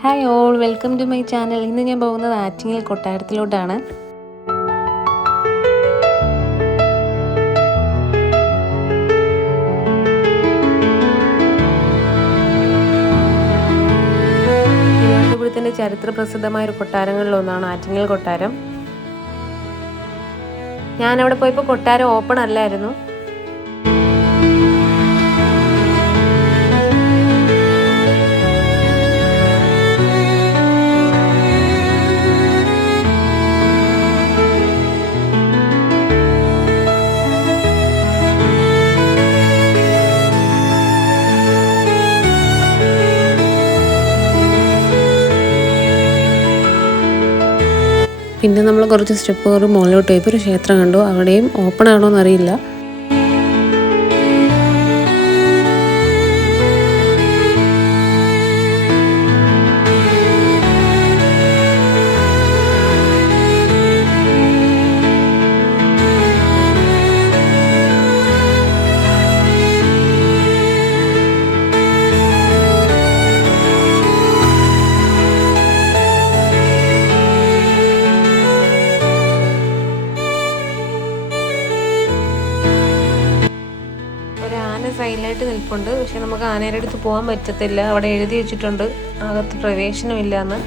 Hi all, welcome to my channel. ഇന്ന് ഞാൻ പോകുന്നത് ആറ്റിങ്ങൽ കൊട്ടാരത്തിലോട്ടാണ്. തിരുവനന്തപുരത്തിൻ്റെ ചരിത്ര പ്രസിദ്ധമായ ഒരു കൊട്ടാരങ്ങളിലൊന്നാണ് ആറ്റിങ്ങൽ കൊട്ടാരം. ഞാനവിടെ പോയപ്പോൾ കൊട്ടാരം ഓപ്പൺ അല്ലായിരുന്നു. പിന്നെ നമ്മൾ കുറച്ച് സ്റ്റെപ്പ് കയറി മുകളിലോട്ട് പോയപ്പോൾ ഒരു ക്ഷേത്രം കണ്ടു. അവിടെയും ഓപ്പൺ ആണോ എന്നറിയില്ല. ആന സൈഡിലായിട്ട് നിൽപ്പുണ്ട്. പക്ഷെ നമുക്ക് ആനയുടെ അടുത്ത് പോകാൻ പറ്റത്തില്ല. അവിടെ എഴുതി വെച്ചിട്ടുണ്ട് അകത്ത് പ്രവേശനമില്ല എന്ന്.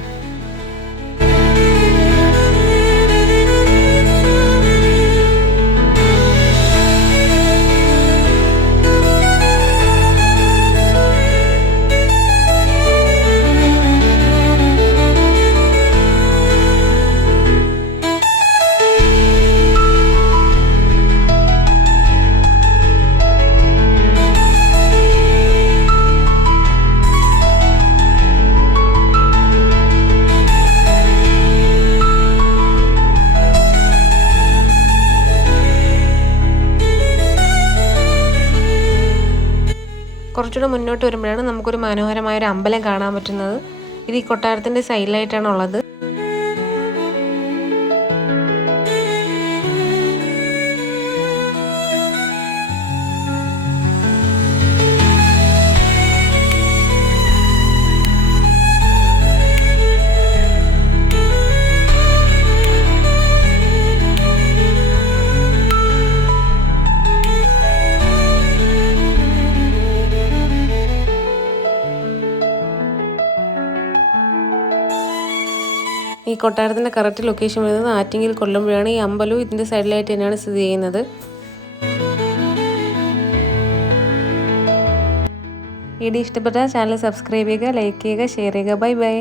കുറച്ചുകൂടെ മുന്നോട്ട് വരുമ്പോഴാണ് നമുക്കൊരു മനോഹരമായൊരു അമ്പലം കാണാൻ പറ്റുന്നത്. ഇത് ഈ കൊട്ടാരത്തിൻ്റെ സൈഡിലായിട്ടാണ് ഉള്ളത്. ഈ കൊട്ടാരത്തിൻ്റെ കറക്റ്റ് ലൊക്കേഷൻ വരുന്നത് ആറ്റിങ്ങൽ കൊല്ലുമ്പോഴാണ്. ഈ അമ്പലവും ഇതിൻ്റെ സൈഡിലായിട്ട് തന്നെയാണ് സ്ഥിതി ചെയ്യുന്നത്. വീഡിയോ ഇഷ്ടപ്പെട്ടാൽ ചാനൽ സബ്സ്ക്രൈബ് ചെയ്യുക, ലൈക്ക് ചെയ്യുക, ഷെയർ ചെയ്യുക. Bye bye.